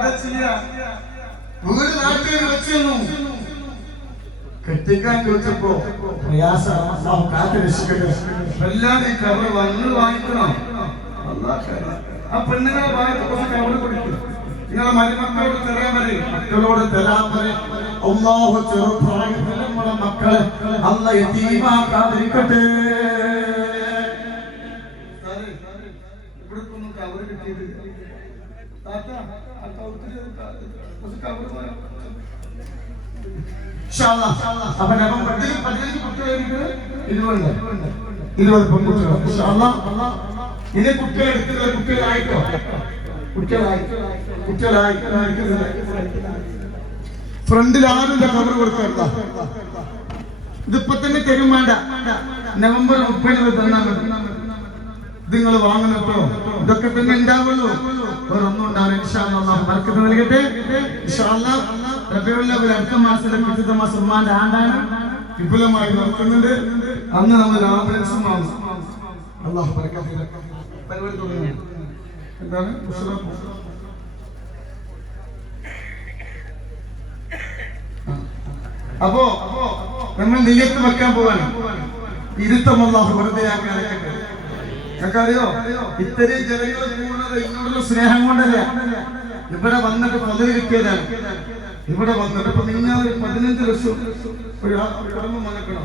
എന്താ ചെയ്യാ? വീട് നാട്ടുകാർ വെച്ചു കെട്ടിക്കാൻ ചോദിച്ചപ്പോ പ്രയാസം കാത്തു രക്ഷിക്കട്ടെ. വല്ലാതെ കവർ വന്ന് വാങ്ങിക്കണം. ആ പെണ്ണുങ്ങളെ ഭാഗത്ത് കുറച്ച് കവർ കൊടുക്കും. നിങ്ങളെ മരുമക്കളോട് തരാൻ പറയും, മക്കളോട് തരാൻ പറയും. അല്ലാഹു ചെറുപ്രായത്തിൽ നമ്മളെ മക്കളെ അല്ല യതീമാക്കാതിരിക്കട്ടെ. ഇവിടൊന്നും കവർ കിട്ടിയിട്ടില്ല. അപ്പൊ നവംബർ 15 കുട്ടികളായിരിക്കും 20 പെൺകുട്ടികൾ. ഇനി കുട്ടികളെടുക്കുന്ന കുട്ടികളായിട്ടോ കുട്ടികളായി ഫ്രണ്ടിൽ ആരുടെ കവർ കൊടുക്കണ്ട. ഇതിപ്പോ തന്നെ തരും വേണ്ട. നവംബർ 30 തന്നാൽ മതി. നിങ്ങൾ വാങ്ങണട്ടോ. ഇതൊക്കെ തന്നെ ഉണ്ടാവുള്ളൂ, വേറെ ഒന്നും ഉണ്ടാവില്ല. ഇൻഷാ അല്ലാഹ് ബർക്കത്ത് നൽകട്ടെ. ഇൻഷാ അല്ലാഹ് റബീഉൽ അവ്വൽ അടുത്ത മാസത്തിലെ പിറ്റത്തെ മാസം ഉമ്മാന്റെ ആണ്ടാണ്. വിപുലമായി നടക്കുന്നുണ്ട്. അന്ന് നമ്മൾ ആംബുലൻസും വാങ്ങും. അല്ലാഹു ബർക്കത്ത് നൽകട്ടെ. പരിപാടി തുടങ്ങി. എന്താണ് അപ്പോ നമ്മൾ നിയ്യത്ത് വെക്കാൻ പോവാണ്. ഇരുത്തം അല്ലാഹു വെറുതെ ആക്കാതിരിക്കട്ടെ. അറിയോ, ഇത്രയും ജനങ്ങൾ കൂടുന്നത് ഇങ്ങോട്ടുള്ള സ്നേഹം കൊണ്ടല്ല. ഇവിടെ വന്നിട്ട് പതിവ് കിട്ടിയതാണ്. ഇവിടെ വന്നിട്ട് ഇപ്പൊ നിങ്ങൾ 15 ലക്ഷം ഒരു കുടുംബം വന്നിക്കണം.